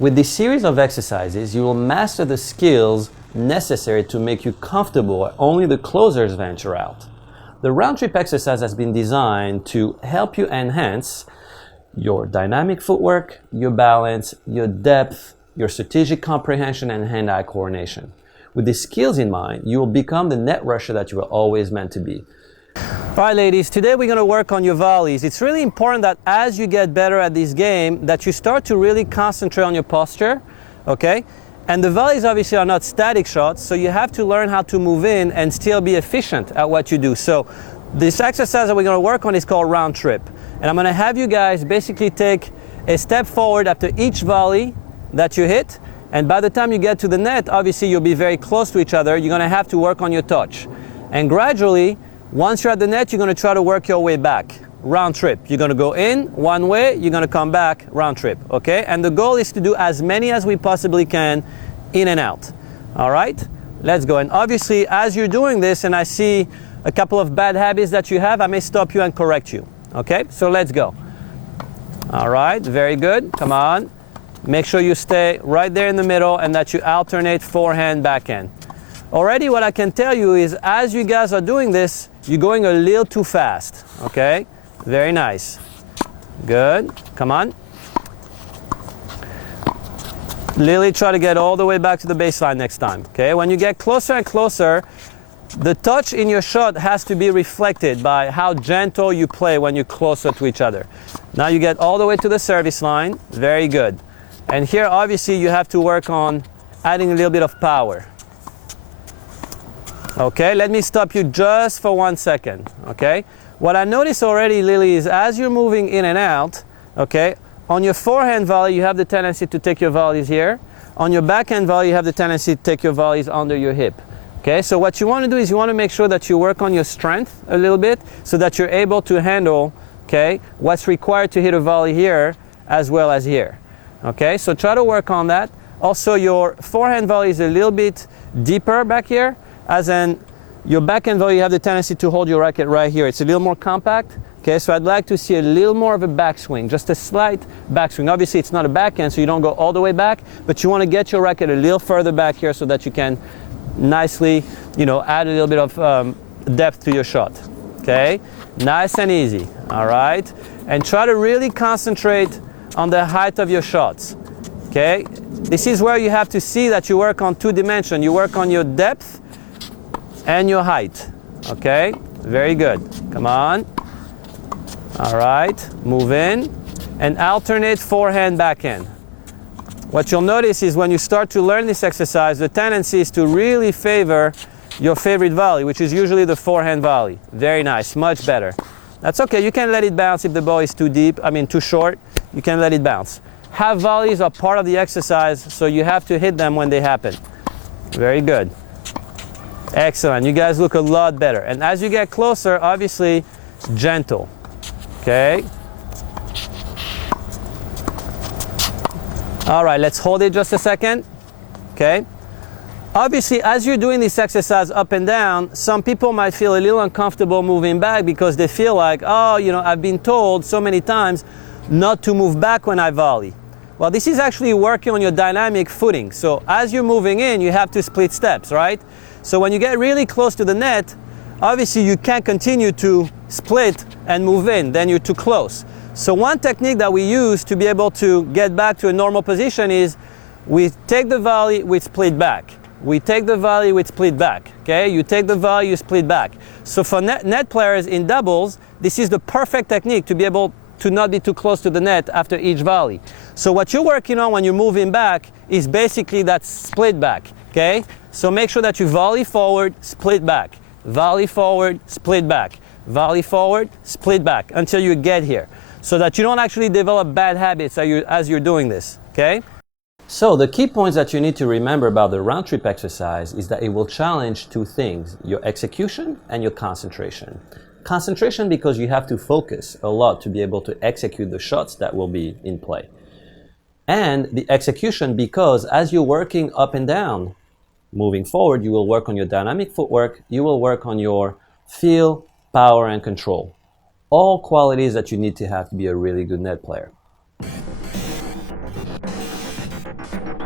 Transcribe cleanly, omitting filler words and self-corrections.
With this series of exercises, you will master the skills necessary to make you comfortable at only the closers venture out. The round trip exercise has been designed to help you enhance your dynamic footwork, your balance, your depth, your strategic comprehension, and hand-eye coordination. With these skills in mind, you will become the net rusher that you were always meant to be. All right, ladies, today we're going to work on your volleys. It's really important that as you get better at this game, that you start to really concentrate on your posture, okay? And the volleys obviously are not static shots, so you have to learn how to move in and still be efficient at what you do. So this exercise that we're going to work on is called round trip. And I'm going to have you guys basically take a step forward after each volley that you hit. And by the time you get to the net, obviously you'll be very close to each other. You're going to have to work on your touch. And gradually, once you're at the net, you're going to try to work your way back. Round trip. You're going to go in one way, you're going to come back, round trip, okay? And the goal is to do as many as we possibly can, in and out. All right? Let's go. And obviously, as you're doing this and I see a couple of bad habits that you have, I may stop you and correct you. Okay? So let's go. All right, very good. Come on. Make sure you stay right there in the middle and that you alternate forehand, backhand. Already what I can tell you is as you guys are doing this, you're going a little too fast, okay? Very nice. Good, come on. Lily, try to get all the way back to the baseline next time, okay? When you get closer and closer, the touch in your shot has to be reflected by how gentle you play when you're closer to each other. Now you get all the way to the service line, very good. And here obviously you have to work on adding a little bit of power. Okay, let me stop you just for 1 second, okay? What I notice already, Lily, is as you're moving in and out, okay, on your forehand volley, you have the tendency to take your volleys here. On your backhand volley, you have the tendency to take your volleys under your hip, okay? So what you want to do is you want to make sure that you work on your strength a little bit so that you're able to handle, okay, what's required to hit a volley here as well as here, okay? So try to work on that. Also, your forehand volley is a little bit deeper back here. As in your backhand volley, you have the tendency to hold your racket right here. It's a little more compact. Okay, so I'd like to see a little more of a backswing, just a slight backswing. Obviously, it's not a backhand, so you don't go all the way back, but you want to get your racket a little further back here so that you can nicely, add a little bit of depth to your shot. Okay, nice and easy. All right, and try to really concentrate on the height of your shots. Okay, this is where you have to see that you work on two dimensions. You work on your depth and your height, okay? Very good, come on. All right, move in and alternate forehand, backhand. What you'll notice is when you start to learn this exercise, the tendency is to really favor your favorite volley, which is usually the forehand volley. Very nice, much better. That's okay, you can let it bounce if the ball is too short, you can let it bounce. Half volleys are part of the exercise, so you have to hit them when they happen. Very good. Excellent, you guys look a lot better. And as you get closer, obviously, gentle, okay? All right, let's hold it just a second, okay? Obviously, as you're doing this exercise up and down, some people might feel a little uncomfortable moving back because they feel like, I've been told so many times not to move back when I volley. Well, this is actually working on your dynamic footing. So as you're moving in, you have to split steps, right? So when you get really close to the net, obviously you can't continue to split and move in, then you're too close. So one technique that we use to be able to get back to a normal position is we take the volley, we split back. We take the volley, we split back, okay? You take the volley, you split back. So for net players in doubles, this is the perfect technique to be able to not be too close to the net after each volley. So what you're working on when you're moving back is basically that split back, okay? So make sure that you volley forward, split back, volley forward, split back, volley forward, split back until you get here so that you don't actually develop bad habits as you're doing this, okay? So the key points that you need to remember about the round trip exercise is that it will challenge two things, your execution and your concentration. Concentration because you have to focus a lot to be able to execute the shots that will be in play. And the execution because as you're working up and down, moving forward, you will work on your dynamic footwork, you will work on your feel, power, and control. All qualities that you need to have to be a really good net player. much.